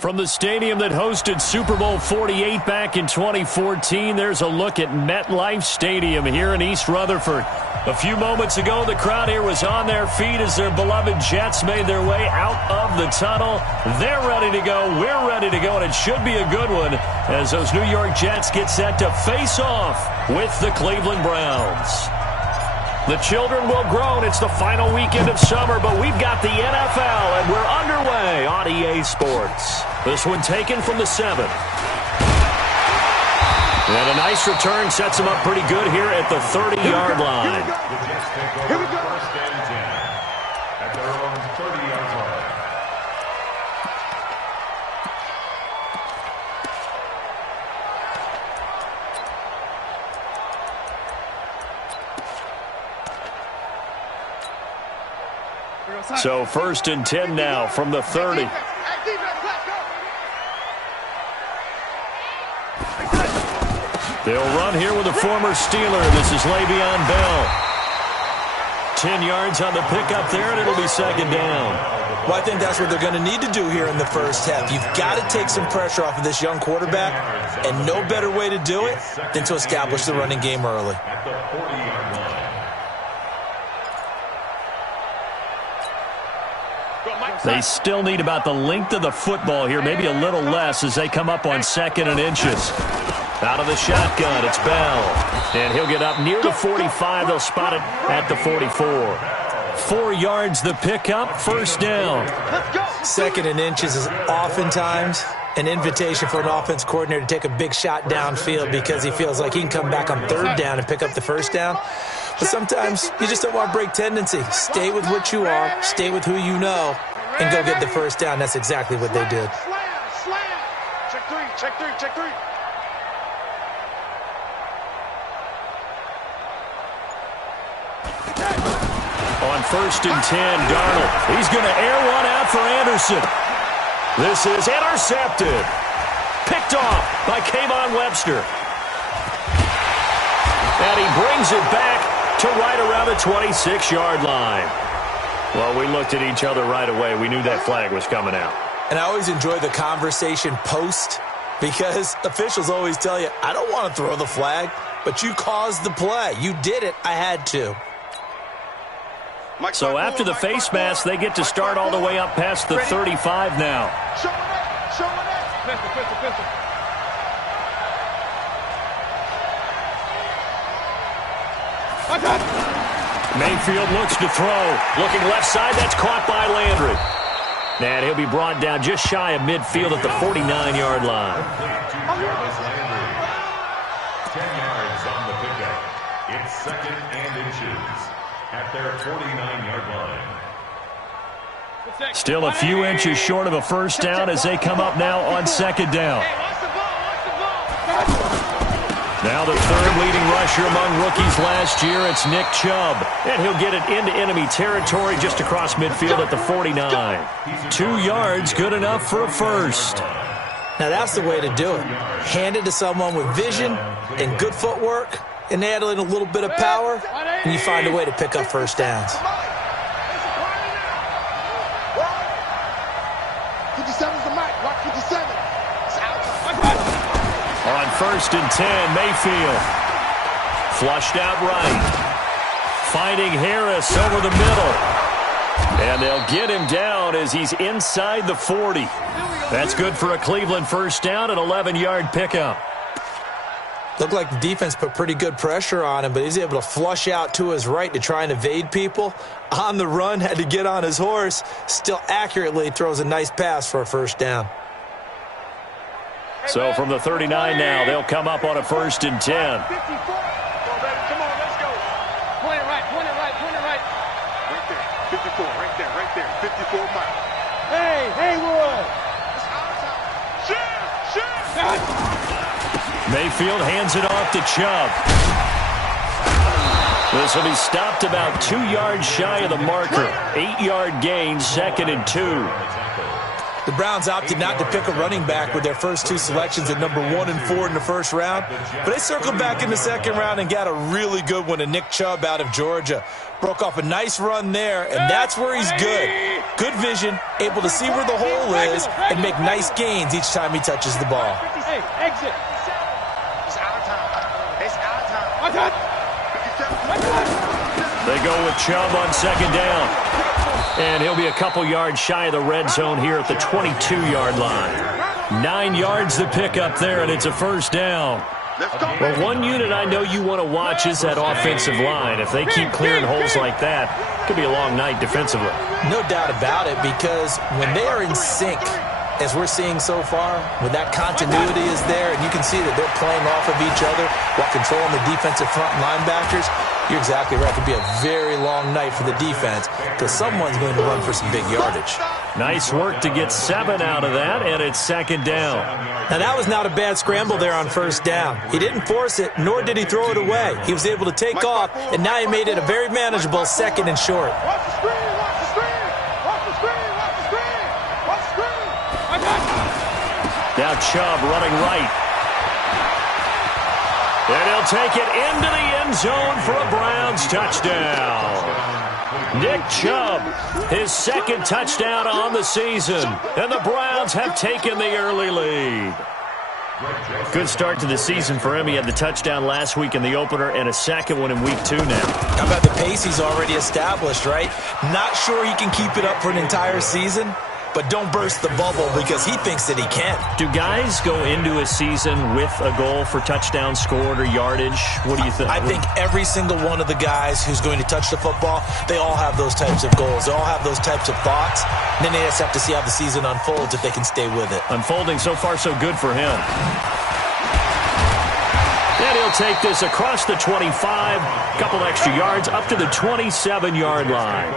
From the stadium that hosted Super Bowl 48 back in 2014, there's a look at MetLife Stadium here in East Rutherford. A few moments ago, the crowd here was on their feet as their beloved Jets made their way out of the tunnel. They're ready to go. We're ready to go, and it should be a good one as those New York Jets get set to face off with the Cleveland Browns. The children will groan. It's the final weekend of summer, but we've got the NFL, and we're underway on EA Sports. This one taken from the 7. And a nice return sets him up pretty good here at the 30-yard line. Here we go. First and 10 at their own 30-yard line. So first and 10 now from the 30. They'll run here with a former Steeler. This is Le'Veon Bell. 10 yards on the pickup there, and it'll be second down. Well, I think that's what they're going to need to do here in the first half. You've got to take some pressure off of this young quarterback, and no better way to do it than to establish the running game early. At the 40-yard line. They still need about the length of the football here, maybe a little less as they come up on 2nd and inches. Out of the shotgun, it's Bell. And he'll get up near the 45. They'll spot it at the 44. 4 yards the pickup, first down. 2nd and inches is oftentimes an invitation for an offense coordinator to take a big shot downfield because he feels like he can come back on 3rd down and pick up the first down. But sometimes you just don't want to break tendency. Stay with what you are, stay with who you know, and go get the first down. That's exactly what they did. Check three, check three, check three. On 1st and 10, Darnold. He's going to air one out for Anderson. This is intercepted. Picked off by Kayvon Webster. And he brings it back to right around the 26-yard line. Well, we looked at each other right away. We knew that flag was coming out. And I always enjoy the conversation post because officials always tell you, I don't want to throw the flag, but you caused the play. You did it. I had to. So after the face mask, they get to start all the way up past the 35 now. Show it. Pistol. Mayfield looks to throw. Looking left side, that's caught by Landry. And he'll be brought down just shy of midfield at the 49-yard line. 10 yards on the pickup. It's 2nd and inches at their 49-yard line. Still a few inches short of a first down as they come up now on 2nd down. Now the 3rd leading rusher among rookies last year, it's Nick Chubb. And he'll get it into enemy territory just across midfield at the 49. 2 yards, good enough for a first. Now that's the way to do it. Hand it to someone with vision and good footwork, and add in a little bit of power, and you find a way to pick up first downs. 57's the mic. Watch 57. On 1st and 10, Mayfield. Flushed out right. Finding Harris over the middle. And they'll get him down as he's inside the 40. That's good for a Cleveland first down, an 11-yard pickup. Looked like the defense put pretty good pressure on him, but he's able to flush out to his right to try and evade people. On the run, had to get on his horse. Still accurately throws a nice pass for a first down. So from the 39 now, they'll come up on a 1st and 10. 54. Come on, let's go. Point it right. Right there. 54, right there. 54 miles. Hey, Haywood. Shoot. Mayfield hands it off to Chubb. This will be stopped about 2 yards shy of the marker. 8-yard gain, 2nd and 2. The Browns opted not to pick a running back with their first 2 selections at number 1 and 4 in the first round. But they circled back in the second round and got a really good one in Nick Chubb out of Georgia. Broke off a nice run there, and that's where he's good. good vision, able to see where the hole is, and make nice gains each time he touches the ball. Hey, exit. It's our time. It's our time. They go with Chubb on second down. And he'll be a couple yards shy of the red zone here at the 22-yard line. 9 yards to pick up there, and it's a first down. Well, one unit I know you want to watch is that offensive line. If they keep clearing holes like that, it could be a long night defensively. No doubt about it, because when they are in sync, as we're seeing so far, when that continuity is there, and you can see that they're playing off of each other while controlling the defensive front linebackers, you're exactly right. It could be a very long night for the defense because someone's going to run for some big yardage. Nice work to get 7 out of that, and it's second down. Now, that was not a bad scramble there on first down. He didn't force it, nor did he throw it away. He was able to take off, and now he made it a very manageable second and short. Watch the screen, watch the screen, watch the screen, watch the screen, watch the screen. Now Chubb running right. And he'll take it into the end zone for a Browns touchdown. Nick Chubb, his second touchdown on the season. And the Browns have taken the early lead. Good start to the season for him. He had the touchdown last week in the opener and a second one in week 2 now. How about the pace he's already established, right? Not sure he can keep it up for an entire season, but don't burst the bubble because he thinks that he can. Do guys go into a season with a goal for touchdown scored or yardage? What do you think? I think every single one of the guys who's going to touch the football, they all have those types of goals. They all have those types of thoughts. And then they just have to see how the season unfolds if they can stay with it. Unfolding so far so good for him. And he'll take this across the 25, couple extra yards up to the 27-yard line.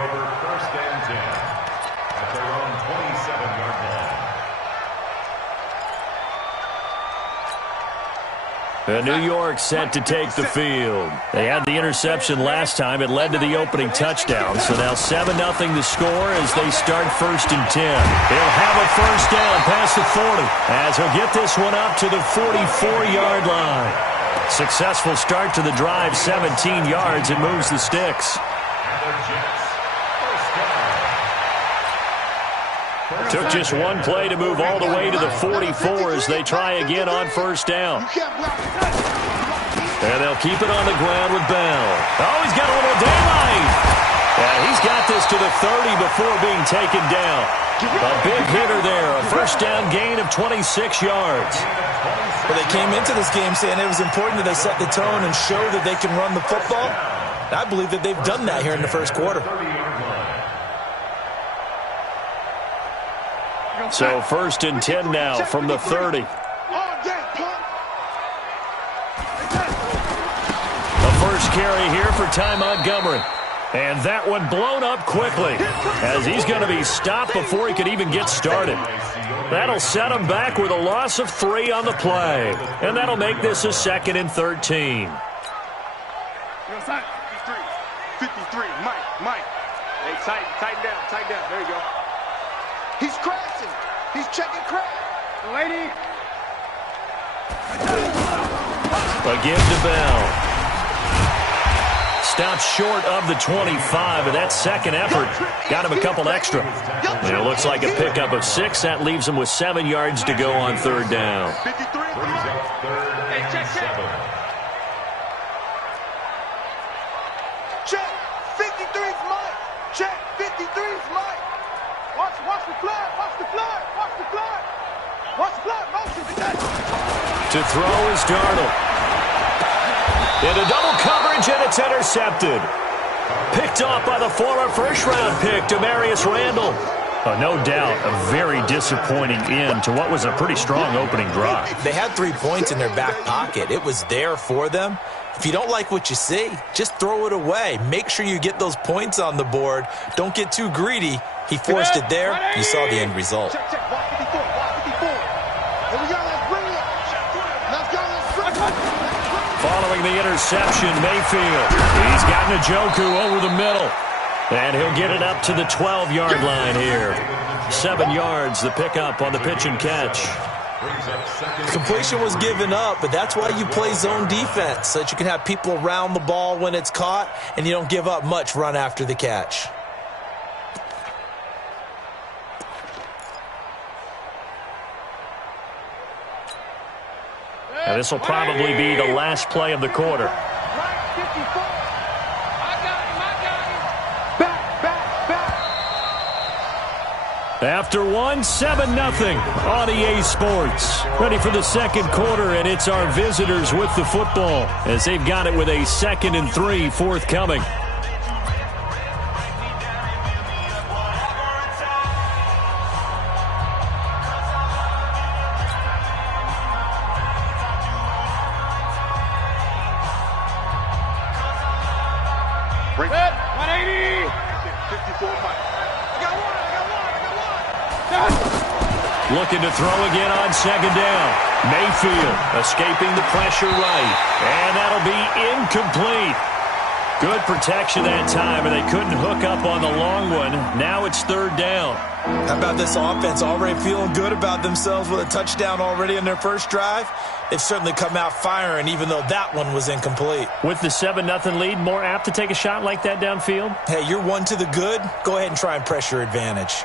New York set to take the field. They had the interception last time. It led to the opening touchdown. So now 7-0 to score as they start 1st and 10. He'll have a first down past the 40 as he'll get this one up to the 44-yard line. Successful start to the drive, 17 yards, and moves the sticks. Took just one play to move all the way to the 44 as they try again on first down. And they'll keep it on the ground with Bell. Oh, he's got a little daylight. And he's got this to the 30 before being taken down. A big hitter there, a first down gain of 26 yards. Well, they came into this game saying it was important that they set the tone and show that they can run the football. And I believe that they've done that here in the first quarter. So 1st and 10 now from the 30. The first carry here for Ty Montgomery. And that one blown up quickly as he's going to be stopped before he could even get started. That'll set him back with a loss of 3 on the play. And that'll make this a 2nd and 13. 53, Mike. Hey, tighten down. There you go. He's crashing. He's checking crash. Lady. Again to Bell. Stopped short of the 25, and that second effort got him a couple extra. And it looks like a pickup of 6. That leaves him with 7 yards to go on 3rd down. 53. Hey, check. Check. 53's Mike. Check. 53's Mike. Watch the flag. Motion. To throw is Darnold. Into double coverage, and it's intercepted. Picked off by the former first-round pick, Demarius Randall. No doubt, a very disappointing end to what was a pretty strong opening drive. They had 3 points in their back pocket. It was there for them. If you don't like what you see, just throw it away. Make sure you get those points on the board. Don't get too greedy. He forced it there. You saw the end result. Check. Watch 54. Here we go. Let's bring it. Following the interception, Mayfield. He's got Njoku over the middle. And he'll get it up to the 12-yard line here. 7 yards, the pickup on the pitch and catch. Completion was given up, but that's why you play zone defense, so that you can have people around the ball when it's caught, and you don't give up much run after the catch. And this will probably be the last play of the quarter. After one, 7-0 on EA Sports. Ready for the second quarter, and it's our visitors with the football as they've got it with a 2nd and 3 forthcoming. Bring it. 180. 54 miles. Looking to throw again on 2nd down. Mayfield escaping the pressure right. And that'll be incomplete. Good protection that time, and they couldn't hook up on the long one. Now it's 3rd down. How about this offense already feeling good about themselves with a touchdown already in their first drive? They've certainly come out firing, even though that one was incomplete. With the 7-0 lead, more apt to take a shot like that downfield? Hey, you're one to the good. Go ahead and try and press your advantage.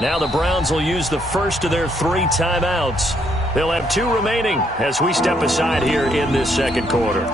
Now the Browns will use the first of their 3 timeouts. They'll have 2 remaining as we step aside here in this second quarter.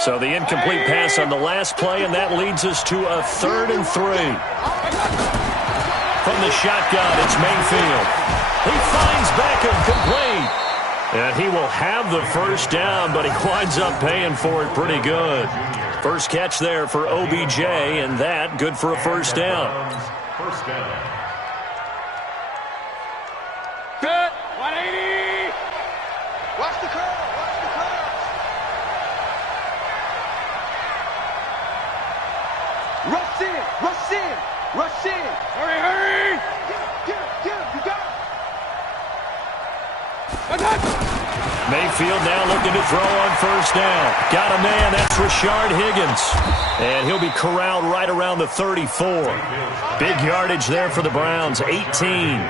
So the incomplete pass on the last play, and that leads us to a 3rd and 3. From the shotgun, it's Mayfield. He finds Beckham complete. And he will have the first down, but he winds up paying for it pretty good. First catch there for OBJ, and that good for a first down. First down. Good. 180. Watch the curve. Watch the curve. Rush in. Rush in. Rush in. Hurry, hurry. Get him. You got him. Mayfield now looking to throw on first down. Got a man. That's Rashard Higgins. And he'll be corralled right around the 34. Big yardage there for the Browns. 18.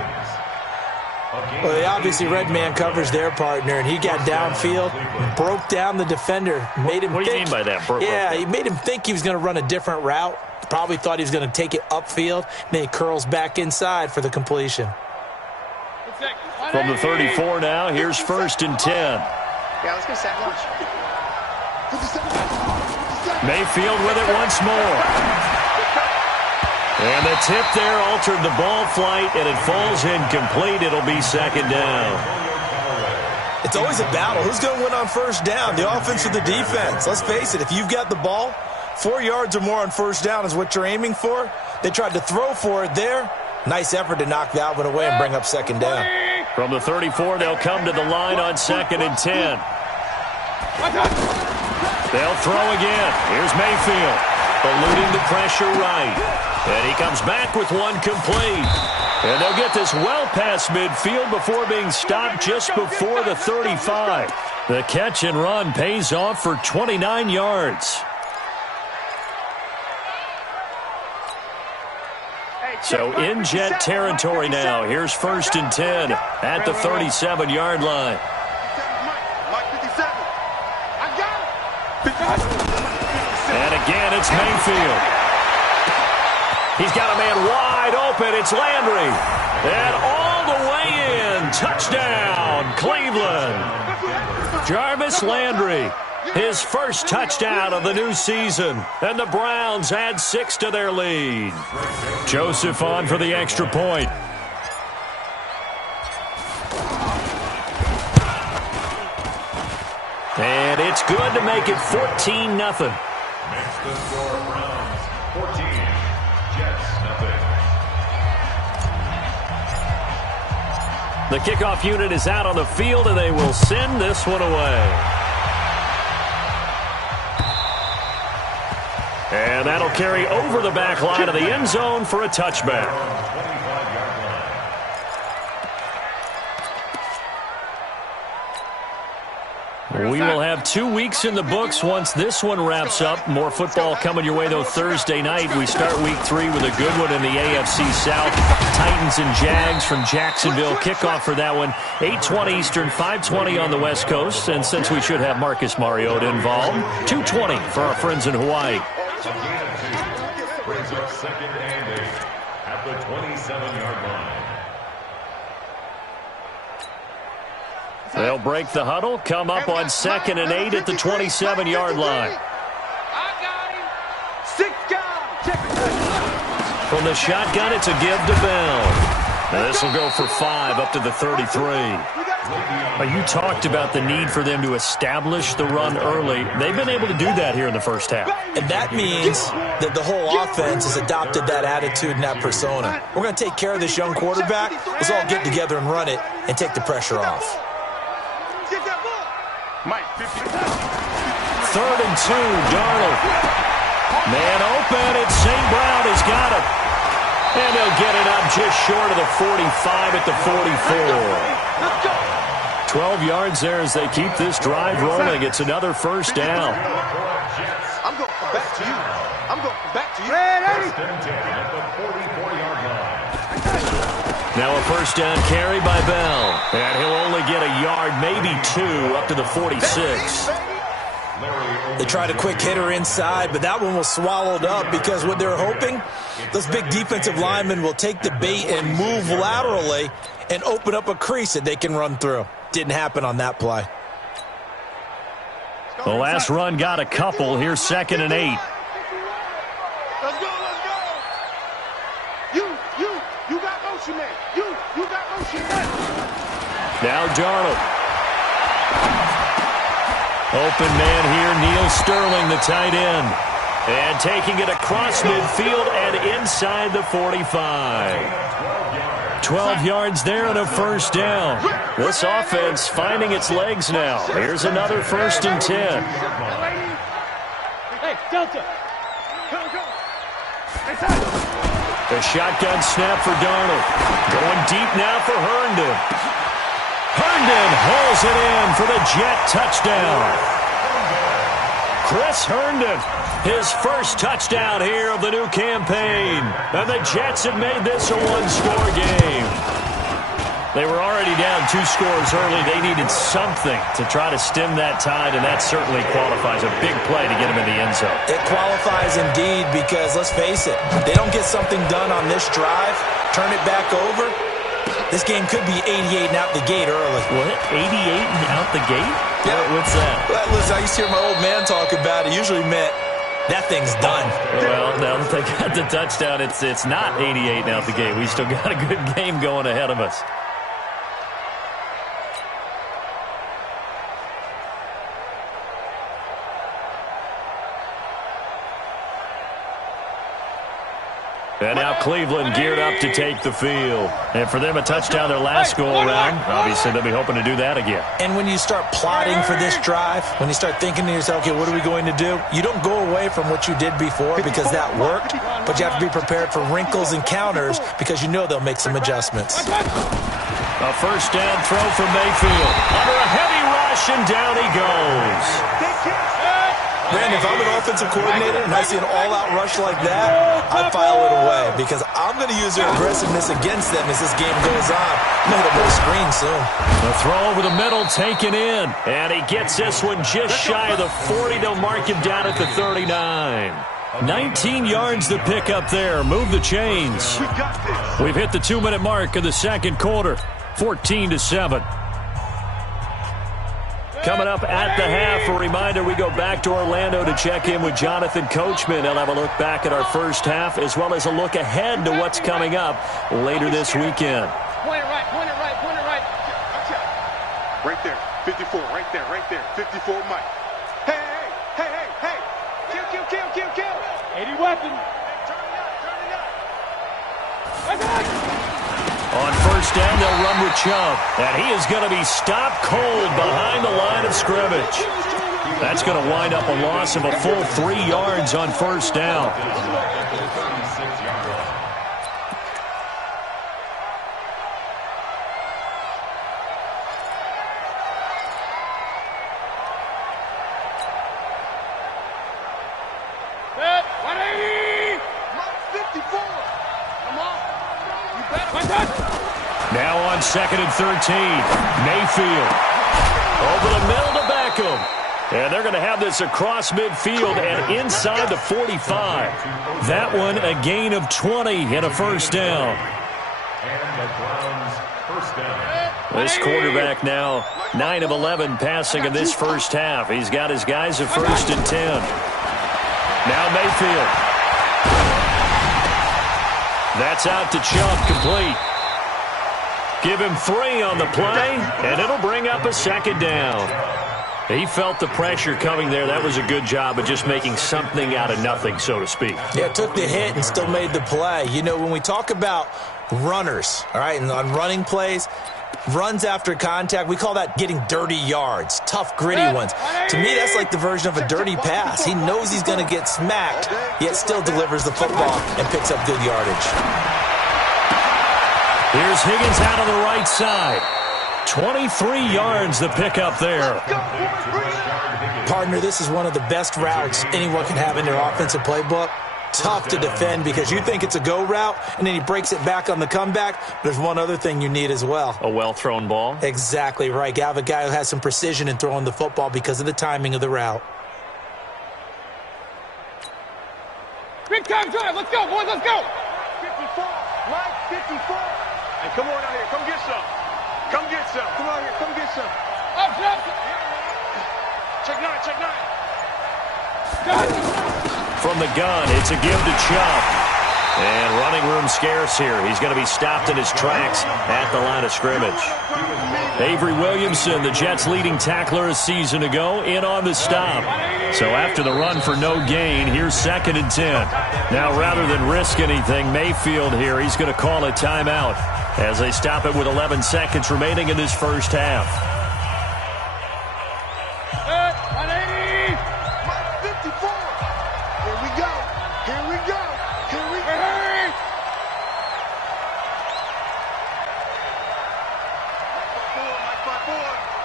Well, they obviously red man covers their partner, and he got downfield, broke down the defender, made him What do you mean by that? He made him think he was going to run a different route. Probably thought he was going to take it upfield. Then he curls back inside for the completion. From the 34 now, here's 1st and 10. Yeah, let's go set launch. Mayfield with it once more. And the tip there altered the ball flight, and it falls incomplete. It'll be 2nd down. It's always a battle. Who's going to win on first down, the offense or the defense? Let's face it, if you've got the ball, 4 yards or more on first down is what you're aiming for. They tried to throw for it there. Nice effort to knock that one away and bring up 2nd down. From the 34, they'll come to the line on 2nd and 10. They'll throw again. Here's Mayfield, eluding the pressure right. And he comes back with one complete. And they'll get this well past midfield before being stopped just before the 35. The catch and run pays off for 29 yards. So in Jet territory now. Here's 1st and 10 at the 37-yard line. And again, it's Mayfield. He's got a man wide open. It's Landry. And all the way in. Touchdown, Cleveland. Jarvis Landry. His first touchdown of the new season. And the Browns add 6 to their lead. Joseph on for the extra point. And it's good to make it 14-0. Makes the score Browns 14, Jets 0. The kickoff unit is out on the field, and they will send this one away. And that'll carry over the back line of the end zone for a touchback. We will have 2 weeks in the books once this one wraps up. More football coming your way, though, Thursday night. We start week 3 with a good one in the AFC South. Titans and Jags from Jacksonville. Kickoff for that one, 8:20 Eastern, 5:20 on the West Coast. And since we should have Marcus Mariota involved, 2:20 for our friends in Hawaii. Brings up 2nd and 8 at the 27-yard line. They'll break the huddle, come up on 2nd and 8 at the 27-yard line. From the shotgun, it's a give to Bell. Now this will go for 5 up to the 33. You talked about the need for them to establish the run early. They've been able to do that here in the first half. And that means that the whole offense has adopted that attitude and that persona. We're going to take care of this young quarterback. Let's all get together and run it and take the pressure off. 3rd and 2, Darnold. Man open, it's St. Brown has got it. And they'll get it up just short of the 45 at the 44. 12 yards there as they keep this drive rolling. It's another first down. I'm going back to you. I'm going back to you. First and 10 at the 44-yard line. Now a first down carry by Bell. And he'll only get a yard, maybe 2, up to the 46. They tried a quick hitter inside, but that one was swallowed up because what they're hoping, those big defensive linemen will take the bait and move laterally and open up a crease that they can run through. Didn't happen on that play. The last run got a couple. Here's 2nd and 8. Let's go, let's go. You got motion, man. You got motion, man. Now Darnold. Open man here, Neil Sterling, the tight end. And taking it across midfield and inside the 45. 12 yards there and a first down. This offense finding its legs now. Here's another 1st and 10. Hey, Delta. Go. The shotgun snap for Darnold. Going deep now for Herndon. Herndon hauls it in for the Jet touchdown. Chris Herndon, his first touchdown here of the new campaign. And the Jets have made this a one-score game. They were already down 2 scores early. They needed something to try to stem that tide, and that certainly qualifies a big play to get them in the end zone. It qualifies indeed because, let's face it, they don't get something done on this drive, turn it back over, this game could be 88 and out the gate early. What? 88 and out the gate? Yeah. What's that? Well, listen, I used to hear my old man talk about it. Usually meant that thing's done. Well, now that they got the touchdown, it's not 88 and out the gate. We still got a good game going ahead of us. And now Cleveland geared up to take the field. And for them, a touchdown their last go-around. Obviously, they'll be hoping to do that again. And when you start plotting for this drive, when you start thinking to yourself, okay, what are we going to do? You don't go away from what you did before because that worked, but you have to be prepared for wrinkles and counters because you know they'll make some adjustments. A first down throw from Mayfield. Under a heavy rush, and down he goes. Brandon, if I'm an offensive coordinator and I see an all-out rush like that, I'd file it away because I'm going to use their aggressiveness against them as this game goes on. I'm going to hit them with a screen soon. The throw over the middle taken in, and he gets this one just shy of the 40. They'll mark him down at the 39. 19 yards to pick up there. Move the chains. We've hit the 2-minute mark of the second quarter. 14-7. Coming up at the half, a reminder, we go back to Orlando to check in with Jonathan Coachman. He'll have a look back at our first half as well as a look ahead to what's coming up later this weekend. Point it right. Right there, 54, right there, 54 Mike. Hey. Kill. 80 weapon. Turn it up. On first down, they'll run with Chubb. And he is going to be stopped cold behind the line of scrimmage. That's going to wind up a loss of a full 3 yards on first down. Now on 2nd and 13, Mayfield. Over the middle to Beckham. And they're going to have this across midfield and inside the 45. That one a gain of 20 and a first down. And the Browns first down. This quarterback now 9 of 11 passing in this first half. He's got his guys at 1st and 10. Now Mayfield. That's out to Chubb, complete. Give him 3 on the play, and it'll bring up a 2nd down. He felt the pressure coming there. That was a good job of just making something out of nothing, so to speak. Yeah, took the hit and still made the play. You know, when we talk about runners, all right, and on running plays, runs after contact, we call that getting dirty yards, tough, gritty ones. To me, that's like the version of a dirty pass. He knows he's going to get smacked, yet still delivers the football and picks up good yardage. Here's Higgins out on the right side. 23 yards the pickup there. Partner, this is one of the best routes anyone can have in their offensive playbook. Tough to defend because you think it's a go route, and then he breaks it back on the comeback. There's one other thing you need as well. A well-thrown ball. Exactly right. You have a guy who has some precision in throwing the football because of the timing of the route. Big time drive. Let's go, boys. Let's go. 54. Right, 54. And come on out here. Come get some. Come get some. Come on here. Come get some. Up, up. Check 9. Check 9. From the gun, it's a give to Chubb. And running room scarce here. He's going to be stopped in his tracks at the line of scrimmage. Avery Williamson, the Jets' leading tackler a season ago, in on the stop. So after the run for no gain, here's 2nd and 10. Now, rather than risk anything, Mayfield here, he's going to call a timeout as they stop it with 11 seconds remaining in this first half. 180. 54. Here we go. Here we go. Here we go.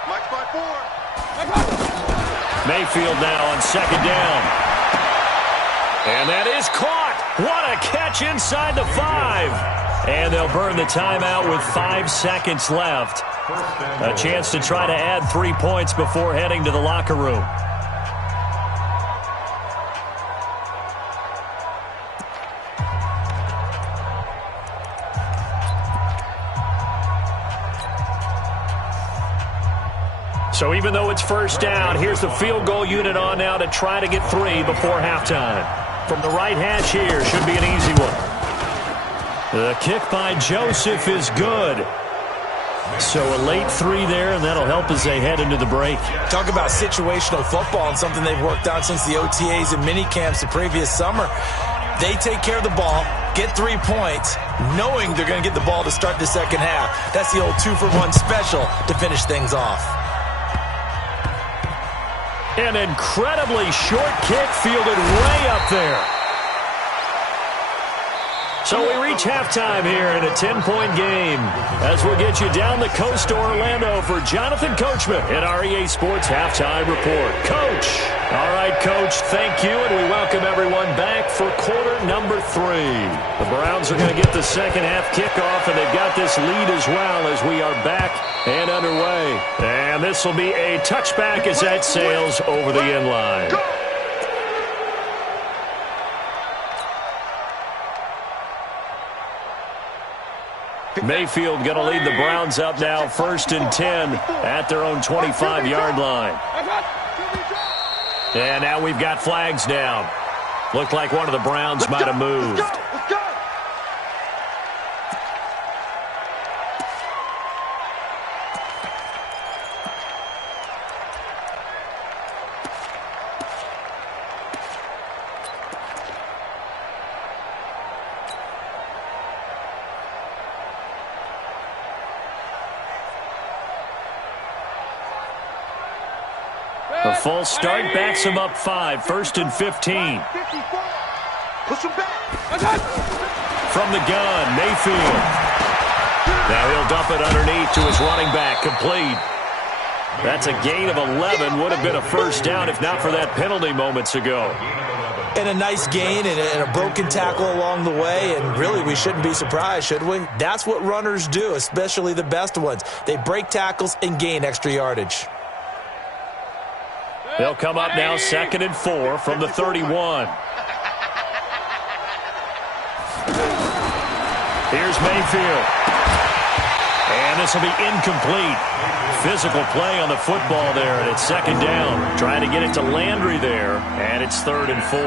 Mike 5-4. Mayfield now on 2nd down. And that is caught. What a catch inside the 5. And they'll burn the timeout with 5 seconds left. A chance to try to add 3 points before heading to the locker room. So even though it's first down, here's the field goal unit on now to try to get 3 before halftime. From the right hash here, should be an easy one. The kick by Joseph is good. So a late 3 there, and that'll help as they head into the break. Talk about situational football and something they've worked on since the OTAs and minicamps the previous summer. They take care of the ball, get 3 points, knowing they're going to get the ball to start the second half. That's the old 2-for-1 special to finish things off. An incredibly short kick fielded way up there. So we reach halftime here in a 10-point game as we'll get you down the coast to Orlando for Jonathan Coachman at our EA Sports Halftime Report. Coach. All right, Coach, thank you, and we welcome everyone back for quarter number 3. The Browns are going to get the second half kickoff, and they've got this lead as well as we are back and underway. And this will be a touchback as that sails over the end line. Mayfield going to lead the Browns up now, 1st and 10 at their own 25-yard line. And now we've got flags down. Looked like one of the Browns might have moved. The false start backs him up 5, 1st and 15. Push him back. From the gun, Mayfield. Now he'll dump it underneath to his running back, complete. That's a gain of 11. Would have been a first down if not for that penalty moments ago. And a nice gain and a broken tackle along the way, and really we shouldn't be surprised, should we? That's what runners do, especially the best ones. They break tackles and gain extra yardage. They'll come up now 2nd and 4 from the 31. Here's Mayfield. And this will be incomplete. Physical play on the football there, and it's 2nd down. Trying to get it to Landry there, and it's 3rd and 4.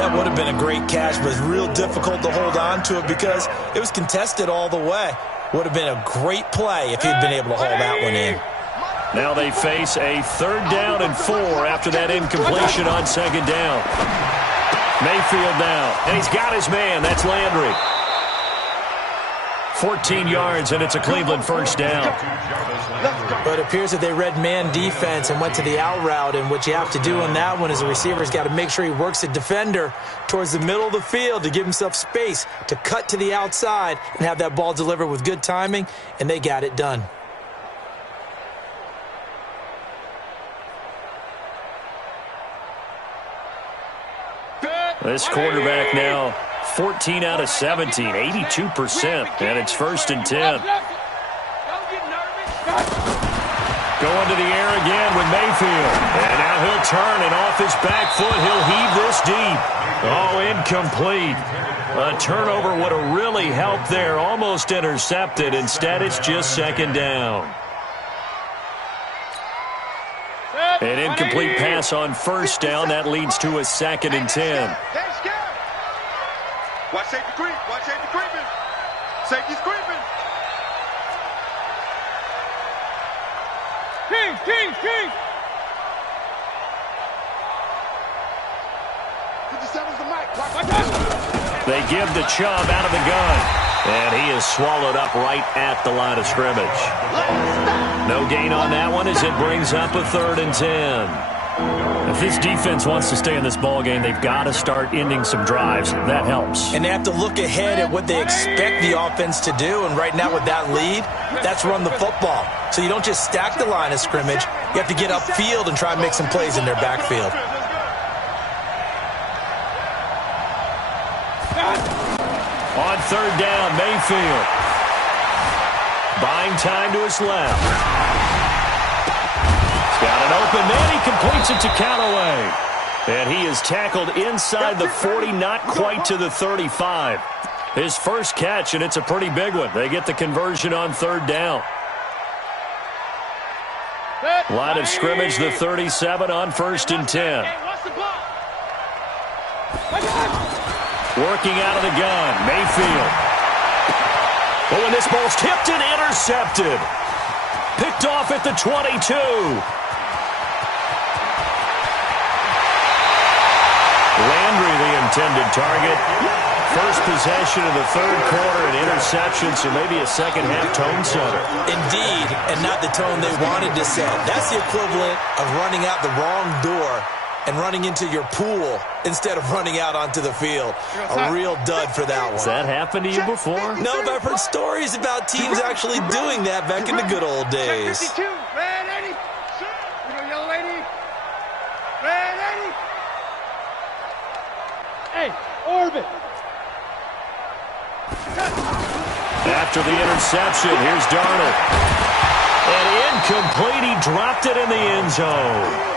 That would have been a great catch, but it's real difficult to hold on to it because it was contested all the way. Would have been a great play if he'd been able to haul that one in. Now they face a 3rd down and 4 after that incompletion on 2nd down. Mayfield now, and he's got his man. That's Landry. 14 yards, and it's a Cleveland first down. But it appears that they read man defense and went to the out route, and what you have to do on that one is the receiver's got to make sure he works the defender towards the middle of the field to give himself space to cut to the outside and have that ball delivered with good timing, and they got it done. This quarterback now 14 out of 17, 82%, and it's 1st and 10. Going to the air again with Mayfield. And now he'll turn, and off his back foot, he'll heave this deep. Oh, incomplete. A turnover would have really helped there, almost intercepted. Instead, it's just 2nd down. An incomplete pass on 1st down. That leads to a 2nd and 10. Watch safety creep. Watch safety creeping. Safety's creeping. King. 57's the mic. They give the Chubb out of the gun. And he is swallowed up right at the line of scrimmage. No gain on that one as it brings up a 3rd and 10. If this defense wants to stay in this ball game, they've got to start ending some drives. That helps. And they have to look ahead at what they expect the offense to do. And right now with that lead, that's run the football. So you don't just stack the line of scrimmage. You have to get upfield and try and make some plays in their backfield. On 3rd down, Mayfield. Buying time to his left. He's got an open man. He completes it to Callaway. And he is tackled inside the 40, not quite to the 35. His first catch, and it's a pretty big one. They get the conversion on 3rd down. Line of scrimmage, the 37 on 1st and 10. Working out of the gun, Mayfield. Oh, and this ball's tipped and intercepted. Picked off at the 22. Landry, the intended target. First possession of the 3rd quarter, an interception, so maybe a second-half tone setter. Indeed, and not the tone they wanted to set. That's the equivalent of running out the wrong door and running into your pool instead of running out onto the field. A real dud for that one. Has that happened to you before? No, but I've heard stories about teams actually doing that back in the good old days. 52, red 80. You know, yellow lady. Red 80. Hey, orbit. After the interception, here's Darnold. And incomplete. He dropped it in the end zone.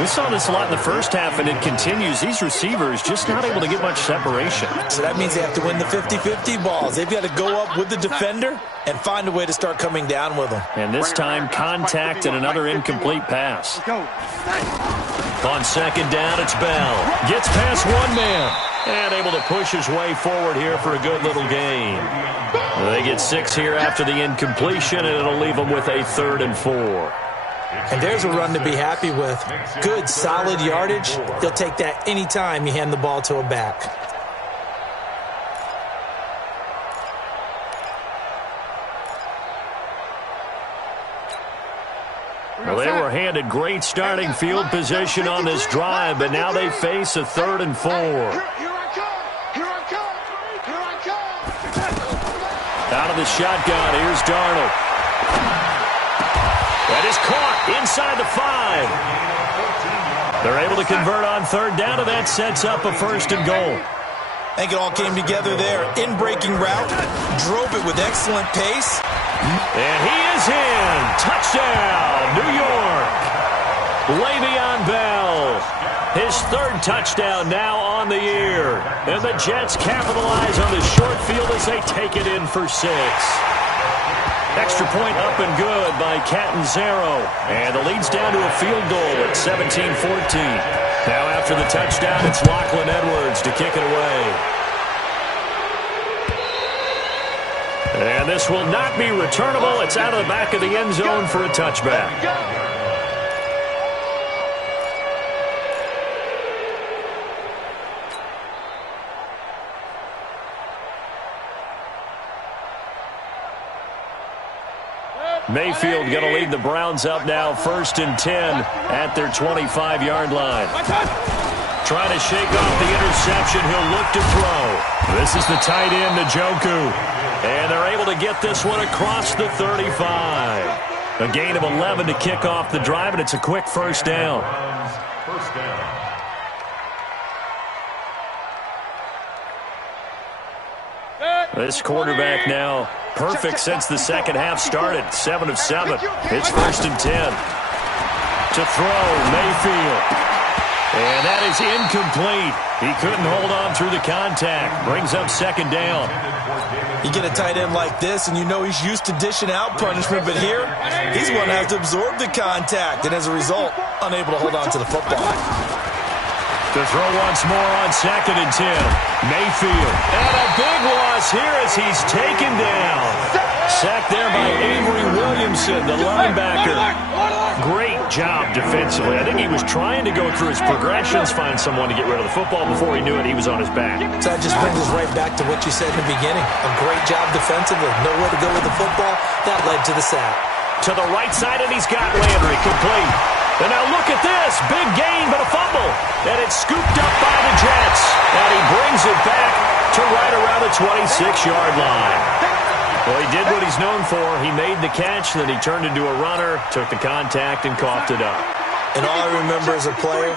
We saw this a lot in the first half, and it continues. These receivers just not able to get much separation. So that means they have to win the 50-50 balls. They've got to go up with the defender and find a way to start coming down with them. And this time, contact and another incomplete pass. On 2nd down, it's Bell. Gets past one man. And able to push his way forward here for a good little gain. They get 6 here after the incompletion, and it'll leave them with a 3rd and 4. And there's a run to be happy with. Good, solid yardage. You'll take that anytime you hand the ball to a back. Well, they were handed great starting field position on this drive, but now they face a 3rd and 4. Out of the shotgun, here's Darnold. That is caught inside the 5. They're able to convert on 3rd down, and that sets up a 1st and goal. I think it all came together there. In-breaking route, drove it with excellent pace. And he is in. Touchdown, New York. Le'Veon Bell. His 3rd touchdown now on the year. And the Jets capitalize on the short field as they take it in for 6. Extra point up and good by Catanzaro. And the lead's down to a field goal at 17-14. Now after the touchdown, it's Lachlan Edwards to kick it away. And this will not be returnable. It's out of the back of the end zone for a touchback. Mayfield going to lead the Browns up now, 1st and 10 at their 25-yard line. Trying to shake off the interception. He'll look to throw. This is the tight end, Njoku. And they're able to get this one across the 35. A gain of 11 to kick off the drive, and it's a quick 1st down. This quarterback now perfect since the second half started. 7 of 7. It's 1st and 10. To throw, Mayfield. And that is incomplete. He couldn't hold on through the contact. Brings up 2nd down. You get a tight end like this, and you know he's used to dishing out punishment, but here, he's one that has to absorb the contact, and as a result, unable to hold on to the football. To throw once more on 2nd and 10. Mayfield. And a big loss here as he's taken down. Sacked there by Avery Williamson, the linebacker. Great job defensively. I think he was trying to go through his progressions, find someone to get rid of the football. Before he knew it, he was on his back. So that just brings us right back to what you said in the beginning. A great job defensively. Nowhere to go with the football. That led to the sack. To the right side, and he's got Landry complete. And now look at this. Big gain, but a fumble. And it's scooped up by the Jets. And he brings it back to right around the 26-yard line. Well, he did what he's known for. He made the catch, then he turned into a runner, took the contact, and coughed it up. And all I remember as a player,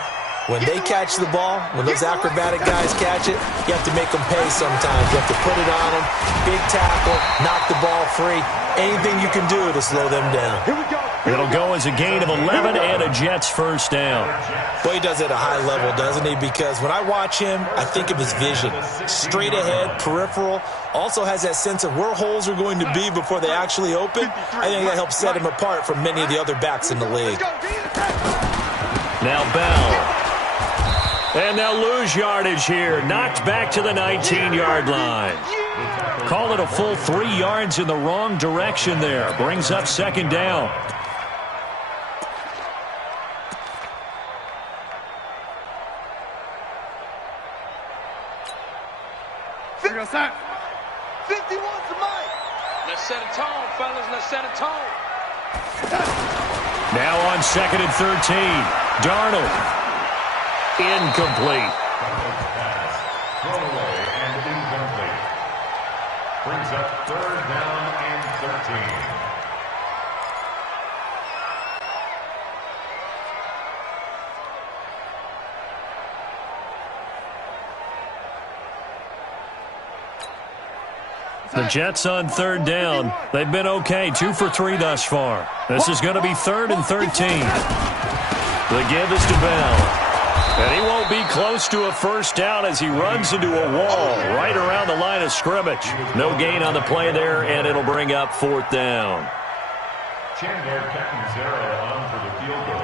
when they catch the ball, when those acrobatic guys catch it, you have to make them pay sometimes. You have to put it on them. Big tackle, knock the ball free. Anything you can do to slow them down. It'll go as a gain of 11 and a Jets 1st down. Well, he does it at a high level, doesn't he? Because when I watch him, I think of his vision. Straight ahead, peripheral. Also has that sense of where holes are going to be before they actually open. I think that helps set him apart from many of the other backs in the league. Now Bell. And they'll lose yardage here. Knocked back to the 19-yard line. Call it a full 3 yards in the wrong direction there. Brings up 2nd down. Let's set a tone, fellas. Let's set a tone. Now on 2nd and 13. Darnold. Incomplete. Throwaway and incomplete. Brings up 3rd down and 13. The Jets on 3rd down. They've been okay, 2 for 3 thus far. This is going to be 3rd and 13. The give is to Bell. And he won't be close to a 1st down as he runs into a wall right around the line of scrimmage. No gain on the play there, and it'll bring up 4th down. Chandler Catanzaro on for the field goal.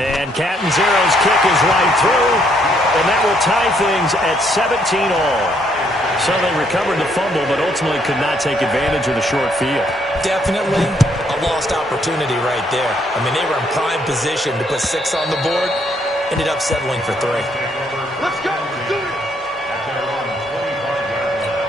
And Catanzaro's kick is right through. And that will tie things at 17 all. So they recovered the fumble, but ultimately could not take advantage of the short field. Definitely a lost opportunity right there. I mean, they were in prime position to put 6 on the board. Ended up settling for 3. Let's go. Let's do it. At their own 25-yard line.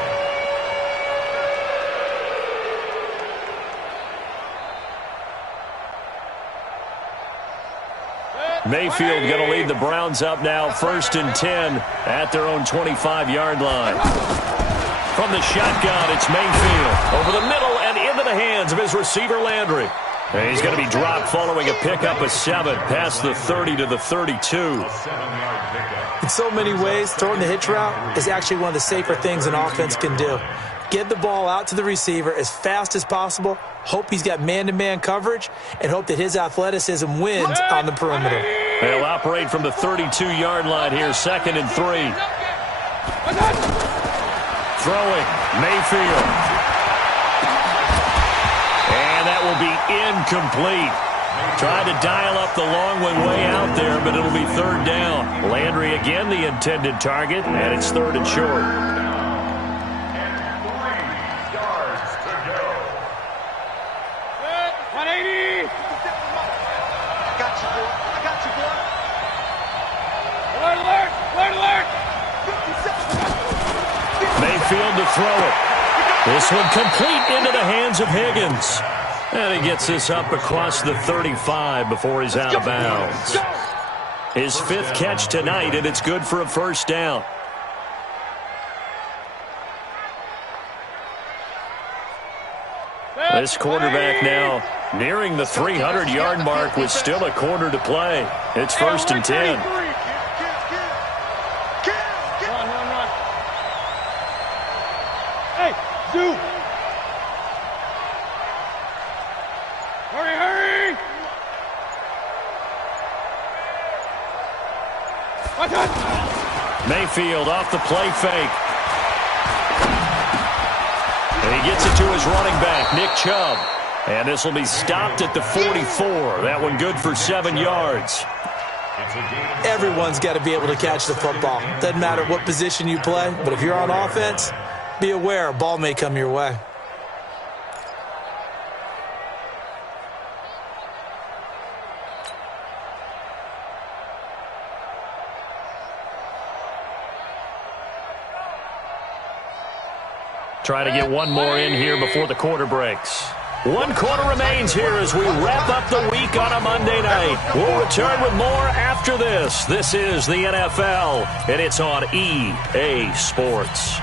Mayfield going to lead the Browns up now, 1st and 10 at their own 25-yard line. From the shotgun, it's Mayfield over the middle and into the hands of his receiver, Landry. And he's going to be dropped following a pickup of 7 past the 30 to the 32. In so many ways, throwing the hitch route is actually one of the safer things an offense can do. Get the ball out to the receiver as fast as possible, hope he's got man-to-man coverage, and hope that his athleticism wins on the perimeter. They'll operate from the 32-yard line here, 2nd and 3. Throwing, Mayfield. And that will be incomplete. Tried to dial up the long one way out there, but it'll be 3rd down. Landry again, the intended target, and it's 3rd and short. And 3 yards to go. 180. I got you, boy. I got you, boy. Alert, alert, alert, alert. Mayfield to throw it. This one complete into the hands of Higgins. And he gets this up across the 35 before he's out of bounds. His 5th catch tonight, and it's good for a 1st down. This quarterback now nearing the 300-yard mark with still a quarter to play. It's 1st and 10. Run. Hey, Zoo. Hurry. Watch out. Mayfield off the play fake. And he gets it to his running back, Nick Chubb. And this will be stopped at the 44. That one good for 7 yards. Everyone's got to be able to catch the football. Doesn't matter what position you play, but if you're on offense, be aware a ball may come your way. Try to get one more in here before the quarter breaks. 1 quarter remains here as we wrap up the week on a Monday night. We'll return with more after this. This is the NFL, and it's on EA Sports.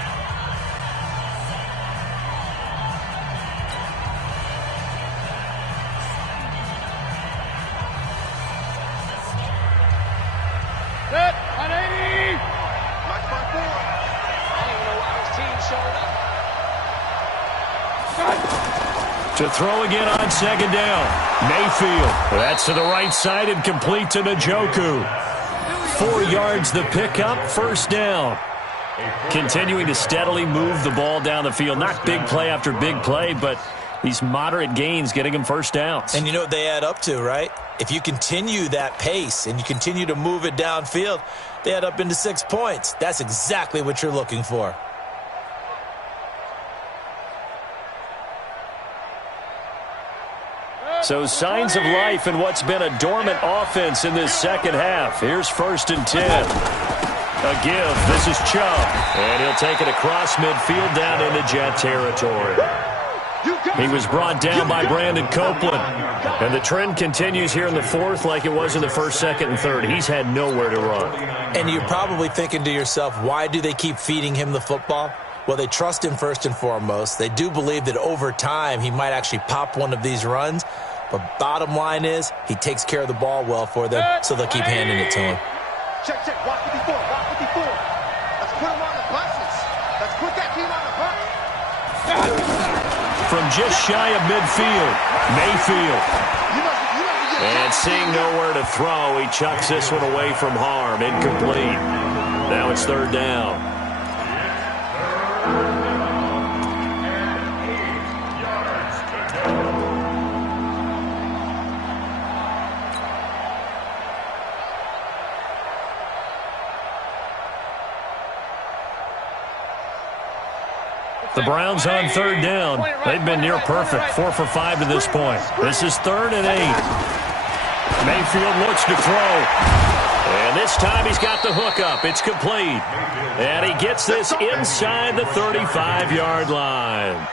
Set, 180. Watch my boy. I don't even know why this team showed up. To throw again on 2nd down. Mayfield. That's to the right side and complete to Njoku. 4 yards the pickup, 1st down. Continuing to steadily move the ball down the field. Not big play after big play, but these moderate gains getting him 1st downs. And you know what they add up to, right? If you continue that pace and you continue to move it downfield, they add up into 6 points. That's exactly what you're looking for. So signs of life in what's been a dormant offense in this 2nd half. Here's 1st and 10. A give. This is Chubb. And he'll take it across midfield down into Jet territory. He was brought down by Brandon Copeland. And the trend continues here in the 4th like it was in the 1st, 2nd, and 3rd. He's had nowhere to run. And you're probably thinking to yourself, why do they keep feeding him the football? Well, they trust him first and foremost. They do believe that over time he might actually pop one of these runs. But bottom line is he takes care of the ball well for them, so they'll keep handing it to him. Check. Walk 54. Let's put him on the buses. Let's put that team on the bus. From just shy of midfield, Mayfield. And seeing nowhere to throw, he chucks this one away from harm. Incomplete. Now it's 3rd down. The Browns on 3rd down. They've been near perfect, 4 for 5 to this point. This is 3rd and 8. Mayfield looks to throw. And this time he's got the hook up. It's complete. And he gets this inside the 35-yard line.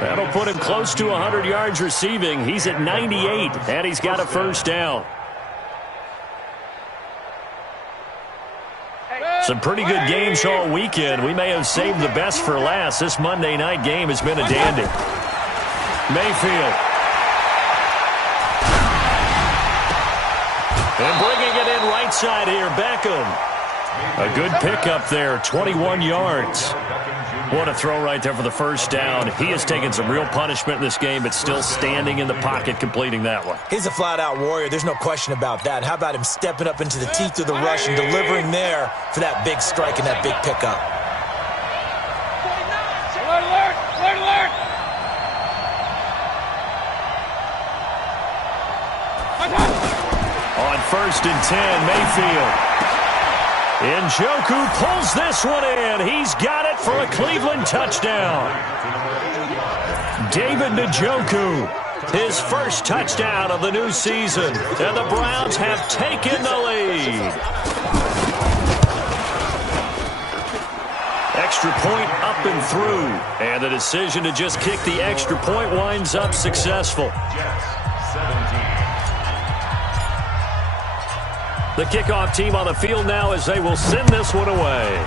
That'll put him close to 100 yards receiving. He's at 98, and he's got a 1st down. Some pretty good games all weekend. We may have saved the best for last. This Monday night game has been a dandy. Mayfield. And bringing it in right side here, Beckham. A good pickup there, 21 yards. What a throw right there for the first down. He has taken some real punishment in this game, but still standing in the pocket completing that one. He's a flat-out warrior. There's no question about that. How about him stepping up into the teeth of the rush and delivering there for that big strike and that big pickup? Alert, alert, alert, alert. On 1st and 10, Mayfield. Njoku pulls this one in. He's got it for a Cleveland touchdown. David Njoku, his first touchdown of the new season. And the Browns have taken the lead. Extra point up and through. And the decision to just kick the extra point winds up successful. The kickoff team on the field now as they will send this one away.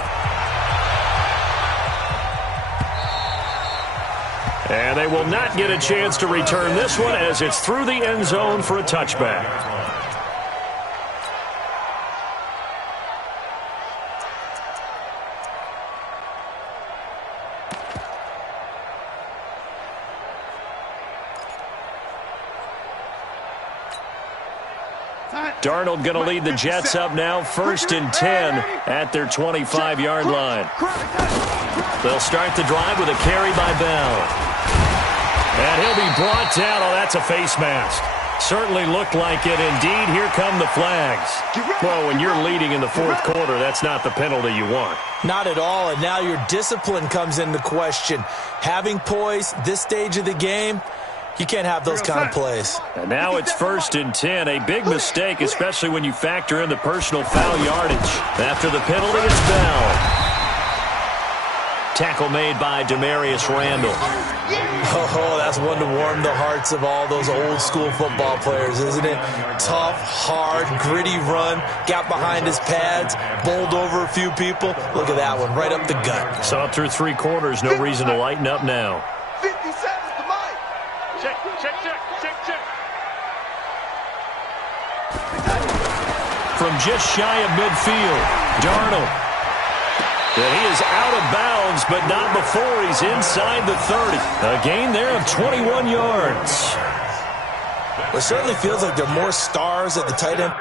And they will not get a chance to return this one as it's through the end zone for a touchback. Darnold going to lead the Jets up now, 1st and 10 at their 25-yard line. They'll start the drive with a carry by Bell. And he'll be brought down. Oh, that's a face mask. Certainly looked like it. Indeed, here come the flags. Well, when you're leading in the fourth quarter, that's not the penalty you want. Not at all, and now your discipline comes into question. Having poise this stage of the game, you can't have those kind of plays. And now it's 1st and 10. A big mistake, especially when you factor in the personal foul yardage. After the penalty, it's Bell. Tackle made by Demarius Randall. Oh, that's one to warm the hearts of all those old school football players, isn't it? Tough, hard, gritty run. Got behind his pads, bowled over a few people. Look at that one, right up the gut. Saw it through 3 quarters. No reason to lighten up now. 50 seconds to Mike. Check, check, check, check, check. From just shy of midfield, Darnold. And he is out of bounds, but not before he's inside the 30. A gain there of 21 yards. Well, it certainly feels like there are more stars at the tight end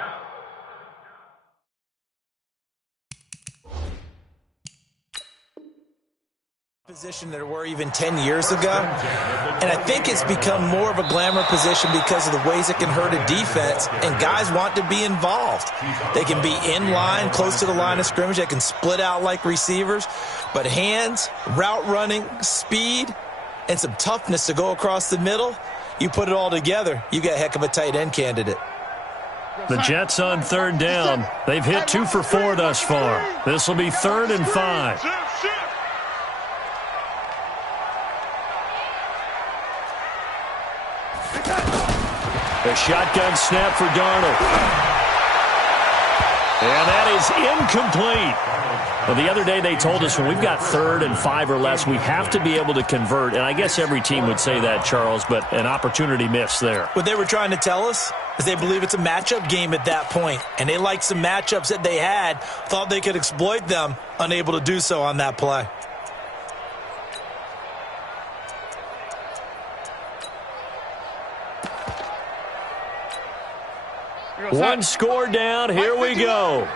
position than there were even 10 years ago. And I think it's become more of a glamour position because of the ways it can hurt a defense, and guys want to be involved. They can be in line, close to the line of scrimmage. They can split out like receivers. But hands, route running, speed, and some toughness to go across the middle, you put it all together, you got a heck of a tight end candidate. The Jets on 3rd down. They've hit 2 for 4 thus far. This will be 3rd and 5. A shotgun snap for Darnold. And that is incomplete. Well, the other day they told us when we've got 3rd and 5 or less, we have to be able to convert. And I guess every team would say that, Charles, but an opportunity missed there. What they were trying to tell us is they believe it's a matchup game at that point. And they liked some matchups that they had, thought they could exploit them, unable to do so on that play. One score down. Here we go.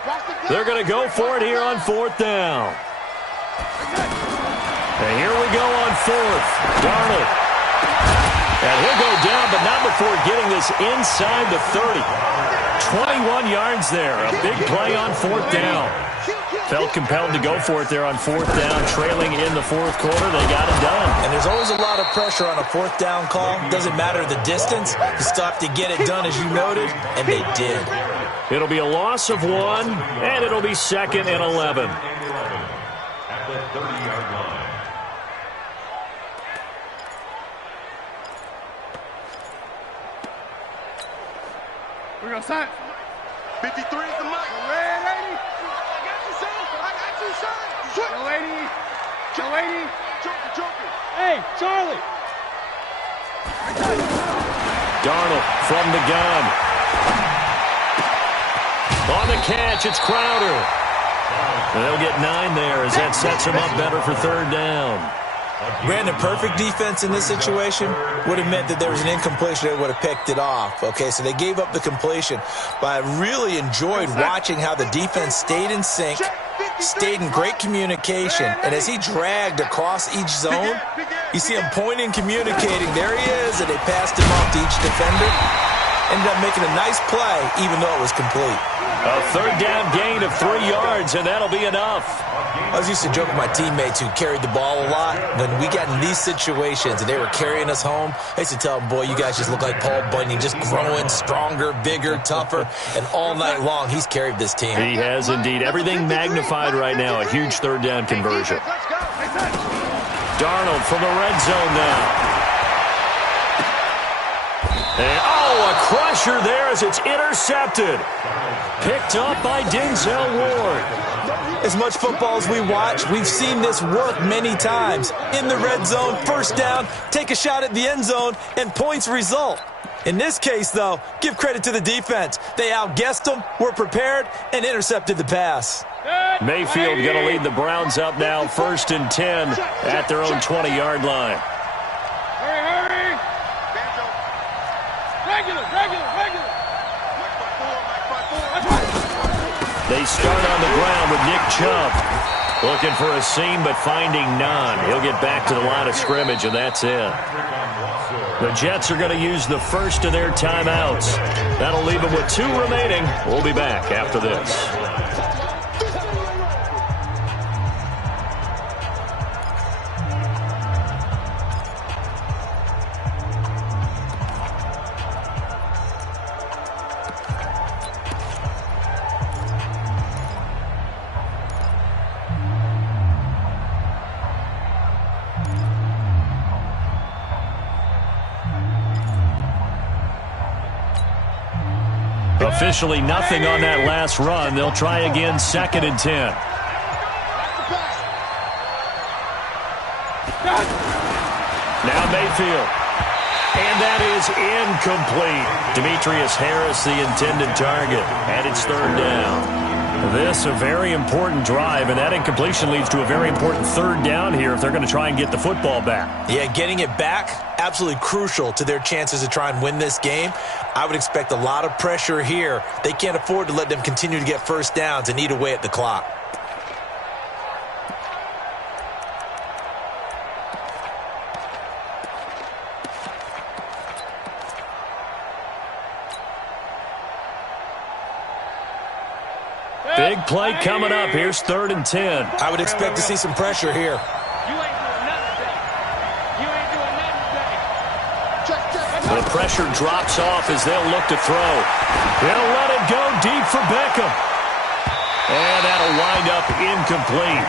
They're going to go for it here on 4th down. And here we go on 4th. Darnold. And he'll go down, but not before getting this inside the 30. 21 yards there. A big play on 4th down. Felt compelled to go for it there on 4th down, trailing in the 4th quarter. They got it done. And there's always a lot of pressure on a 4th down call. Doesn't matter the distance. You still have to get it done, as you noted, and they did. It'll be a loss of 1, and it'll be 2nd and 11. At the 30-yard line. We're going to sign. 53 is the mic. Red 80. I got you, son. I Hey, Charlie. Darnold from the gun. On the catch, it's Crowder. They'll get 9 there as that sets him up better for third down. Brandon, perfect defense in this situation would have meant that there was an incompletion. They would have picked it off. Okay, so they gave up the completion. But I really enjoyed watching how the defense stayed in sync, stayed in great communication. And as he dragged across each zone, you see him pointing, communicating. There he is, and they passed him off to each defender. Ended up making a nice play, even though it was complete. A third down gain of 3 yards, and that'll be enough. I was used to joke with my teammates who carried the ball a lot. When we got in these situations and they were carrying us home, I used to tell them, boy, you guys just look like Paul Bunyan, just growing stronger, bigger, tougher, and all night long he's carried this team. He has indeed. Everything magnified right now. A huge third down conversion. Darnold from the red zone now. And, a crusher there as it's intercepted. Picked up by Denzel Ward. As much football as we watch, we've seen this work many times. In the red zone, first down, take a shot at the end zone, and points result. In this case, though, give credit to the defense. They outguessed them, were prepared, and intercepted the pass. Mayfield going to lead the Browns up now, 1st and 10 at their own 20-yard line. Hurry. Regular. They start on the ground with Nick Chubb. Looking for a seam, but finding none. He'll get back to the line of scrimmage, and that's it. The Jets are going to use the first of their timeouts. That'll leave them with 2 remaining. We'll be back after this. Officially nothing on that last run. They'll try again, 2nd and 10. Now Mayfield. And that is incomplete. Demetrius Harris, the intended target. And it's 3rd down. This a very important drive, and that incompletion leads to a very important 3rd down here if they're going to try and get the football back. Yeah, getting it back, absolutely crucial to their chances to try and win this game. I would expect a lot of pressure here. They can't afford to let them continue to get first downs and eat away at the clock. Big play coming up. Here's 3rd and 10. I would expect to see some pressure here. The pressure drops off as they'll look to throw. They'll let it go deep for Beckham. And that'll wind up incomplete.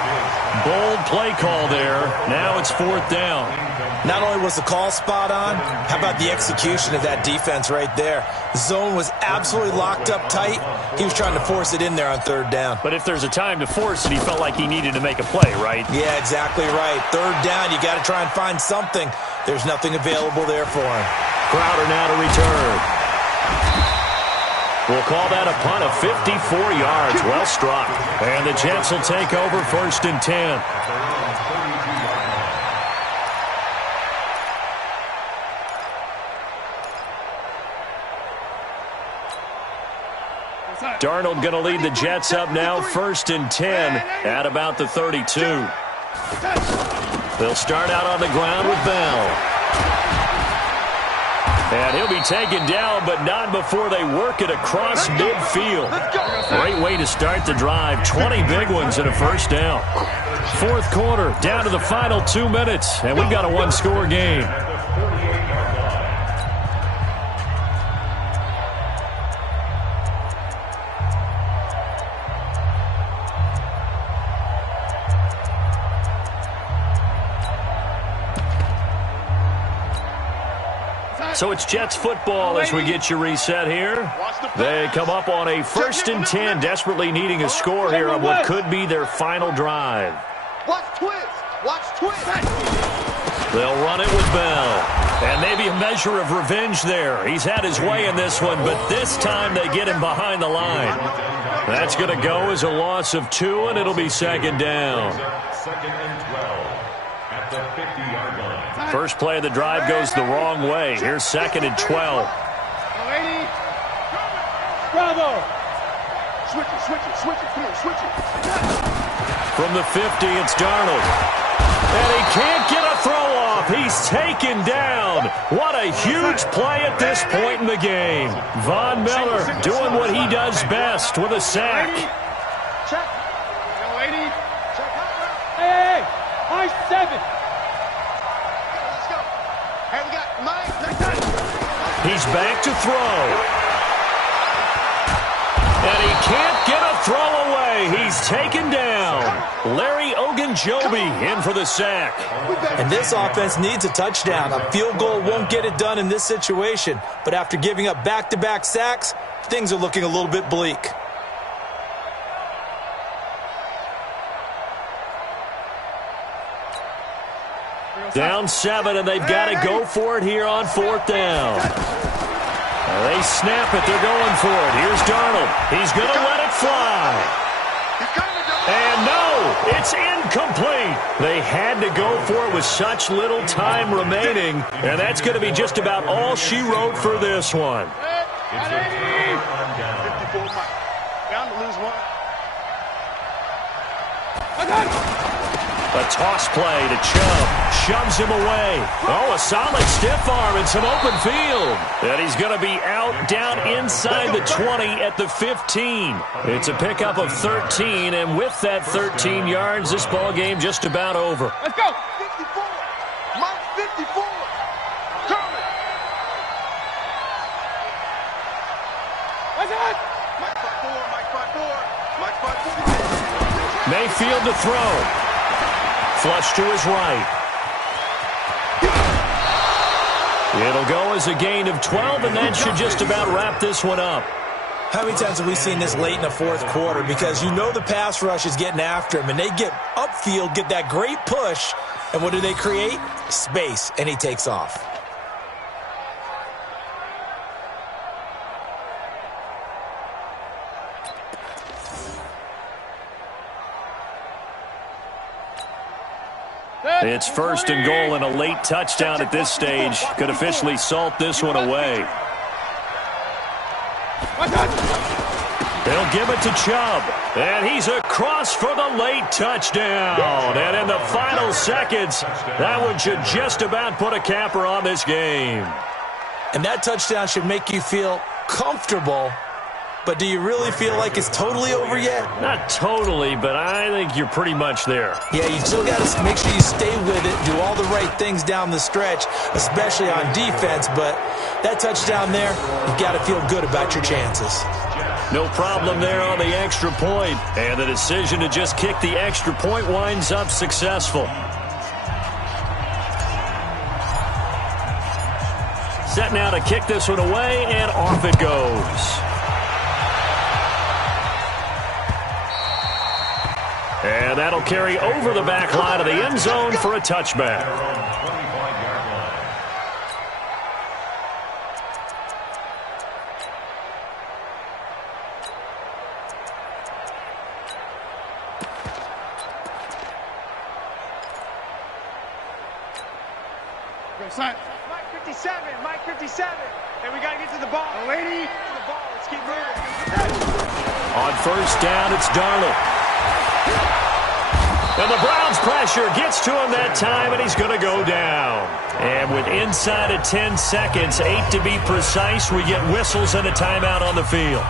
Bold play call there. Now it's 4th down. Not only was the call spot on, how about the execution of that defense right there? The zone was absolutely locked up tight. He was trying to force it in there on 3rd down. But if there's a time to force it, he felt like he needed to make a play, right? Yeah, exactly right. 3rd down, you got to try and find something. There's nothing available there for him. Crowder now to return. We'll call that a punt of 54 yards. Well struck. And the Jets will take over 1st and 10. Darnold going to lead the Jets up now, 1st and 10 at about the 32. They'll start out on the ground with Bell. And he'll be taken down, but not before they work it across midfield. Great way to start the drive. 20 big ones and a 1st down. 4th quarter, down to the final 2 minutes, and we've got a 1-score game. So it's Jets football as we get you reset here. They come up on a 1st and 10, desperately needing a score here on what could be their final drive. Watch twist. Watch twist. They'll run it with Bell. And maybe a measure of revenge there. He's had his way in this one, but this time they get him behind the line. That's going to go as a loss of 2, and it'll be 2nd down. 2nd and 12 at the 50-yard line. First play of the drive goes the wrong way. Here's 2nd and 12. Bravo. Switch it. Come on, switch it. From the 50, it's Darnold. And he can't get a throw off. He's taken down. What a huge play at this point in the game. Von Miller doing what he does best with a sack. Check. Hey, high 7. Let's go. Hey, we got Mike. He's back to throw. And he can't get a throw away. He's taken down. Larry Ogunjobi in for the sack. And this offense needs a touchdown. A field goal won't get it done in this situation. But after giving up back-to-back sacks, things are looking a little bit bleak. Down 7, and they've got to go for it here on 4th down. They snap it. They're going for it. Here's Darnold. He's going to let it fly. And no, it's incomplete. They had to go for it with such little time remaining, and that's going to be just about all she wrote for this one. It's a turn on down. 54 Mike. Down to lose 1. A toss play to Chubb. Shoves him away. Oh, a solid stiff arm and some open field. And he's going to be out down inside the 20 at the 15. It's a pickup of 13, and with that 13 yards, this ball game just about over. Let's go. 54. Mike 54. Coming. What's that? Mike 54. Mike 54. Mayfield to throw. Flush to his right. It'll go as a gain of 12, and that should just about wrap this one up. How many times have we seen this late in the 4th quarter? Because you know the pass rush is getting after him, and they get upfield, get that great push, and what do they create? Space, and he takes off. It's 1st and goal, and a late touchdown at this stage could officially salt this one away. They'll give it to Chubb, and he's across for the late touchdown. And in the final seconds, that one should just about put a capper on this game. And that touchdown should make you feel comfortable. But do you really feel like it's totally over yet? Not totally, but I think you're pretty much there. Yeah, you still got to make sure you stay with it, do all the right things down the stretch, especially on defense. But that touchdown there, you've got to feel good about your chances. No problem there on the extra point. And the decision to just kick the extra point winds up successful. Set now to kick this one away, and off it goes. And that'll carry over the back line of the end zone for a touchback. Mike 57. Mike 57. And we got to get to the ball. Lady. To the ball. Let's keep moving. On 1st down, it's Darnold. And the Browns pressure gets to him that time, and he's going to go down. And with inside of 10 seconds, 8 to be precise, we get whistles and a timeout on the field.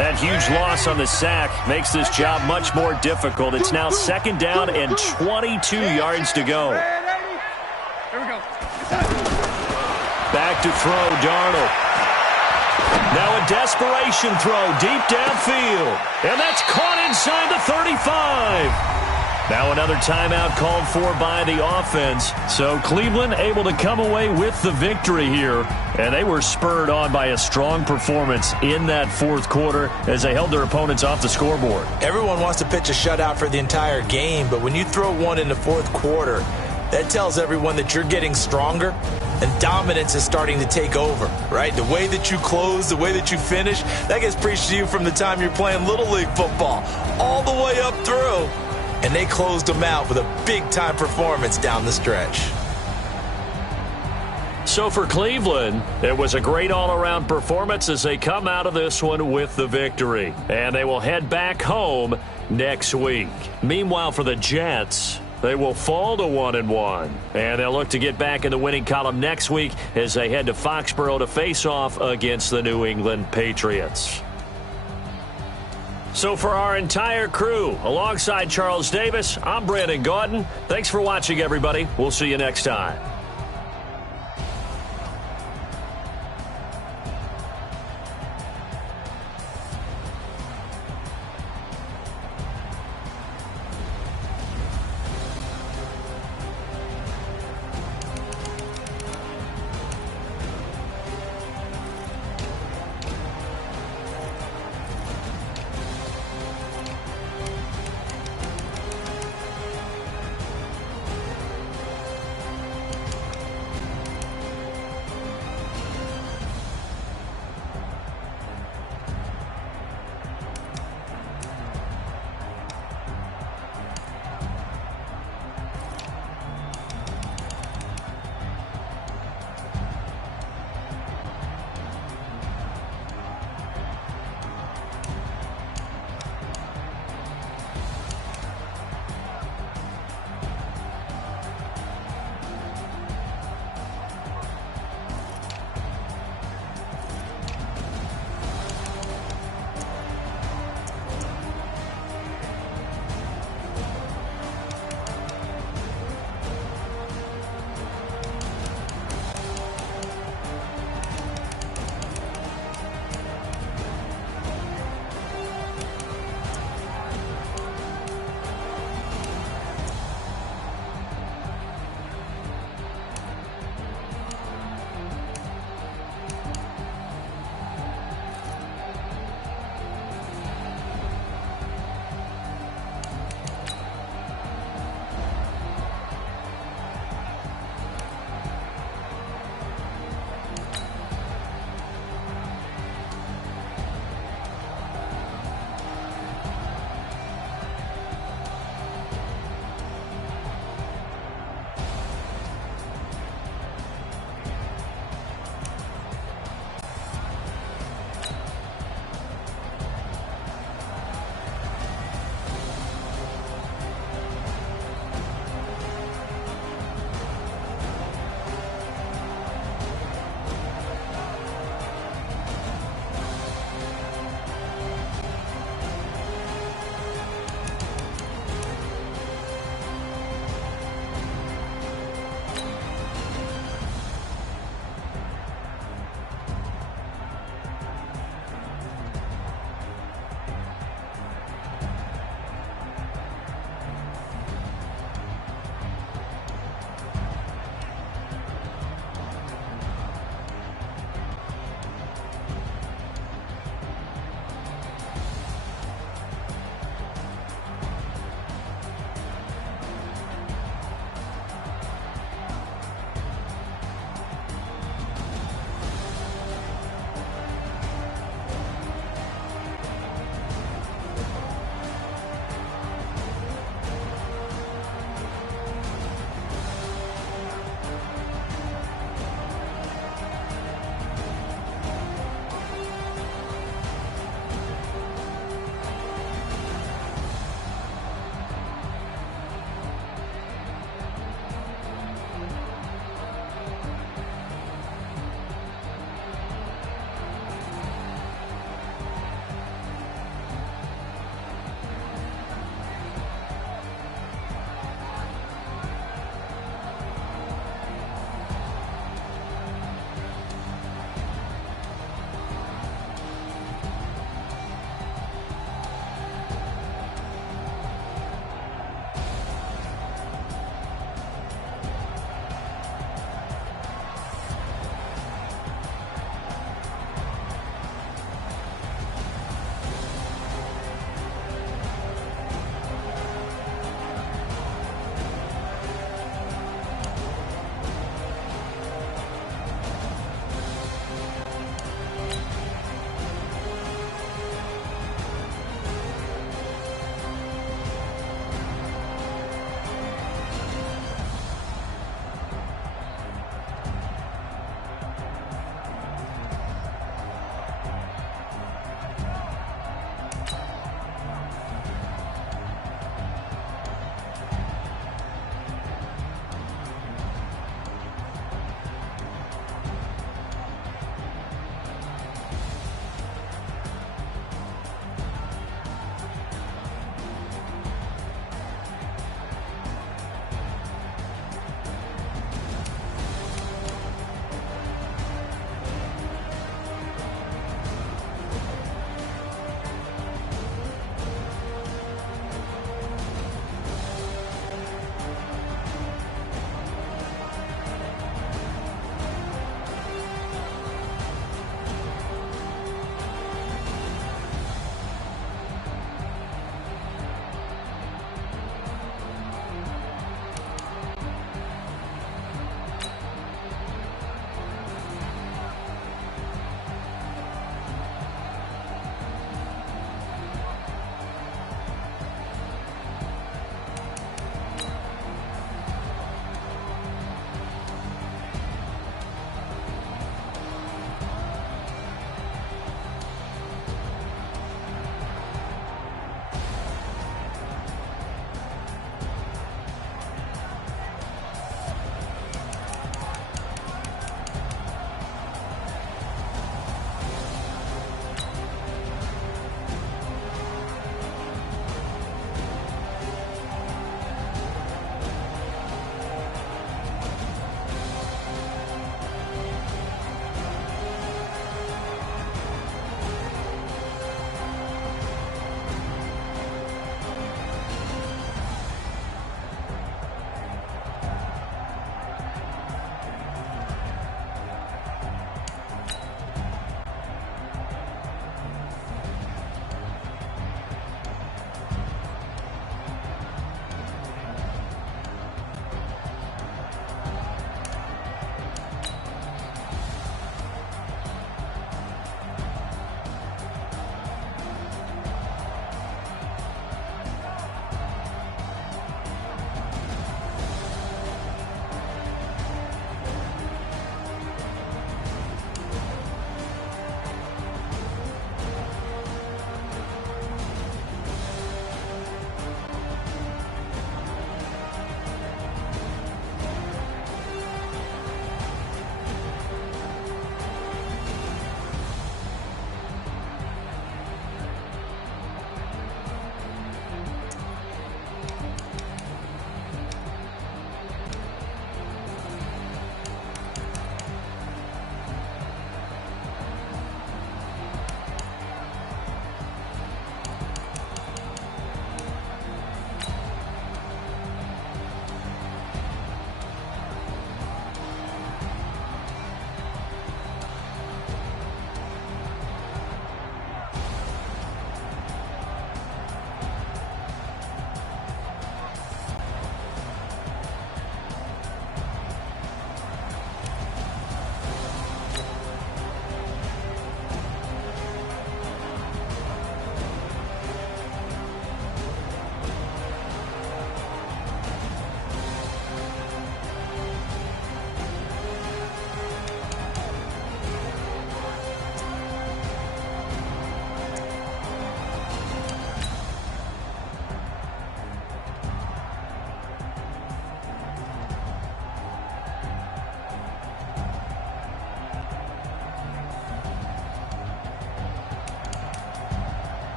That huge loss on the sack makes this job much more difficult. It's now 2nd down and 22 yards to go. Here we go. Back to throw, Darnold. Now a desperation throw deep downfield. And that's caught inside the 35. Now another timeout called for by the offense. So Cleveland able to come away with the victory here. And they were spurred on by a strong performance in that fourth quarter as they held their opponents off the scoreboard. Everyone wants to pitch a shutout for the entire game, but when you throw one in the fourth quarter, that tells everyone that you're getting stronger and dominance is starting to take over, right? The way that you close, the way that you finish, that gets preached to you from the time you're playing Little League football all the way up through. And they closed them out with a big-time performance down the stretch. So for Cleveland, it was a great all-around performance as they come out of this one with the victory. And they will head back home next week. Meanwhile, for the Jets, they will fall to 1-1. And they'll look to get back in the winning column next week as they head to Foxborough to face off against the New England Patriots. So for our entire crew, alongside Charles Davis, I'm Brandon Gaudin. Thanks for watching, everybody. We'll see you next time.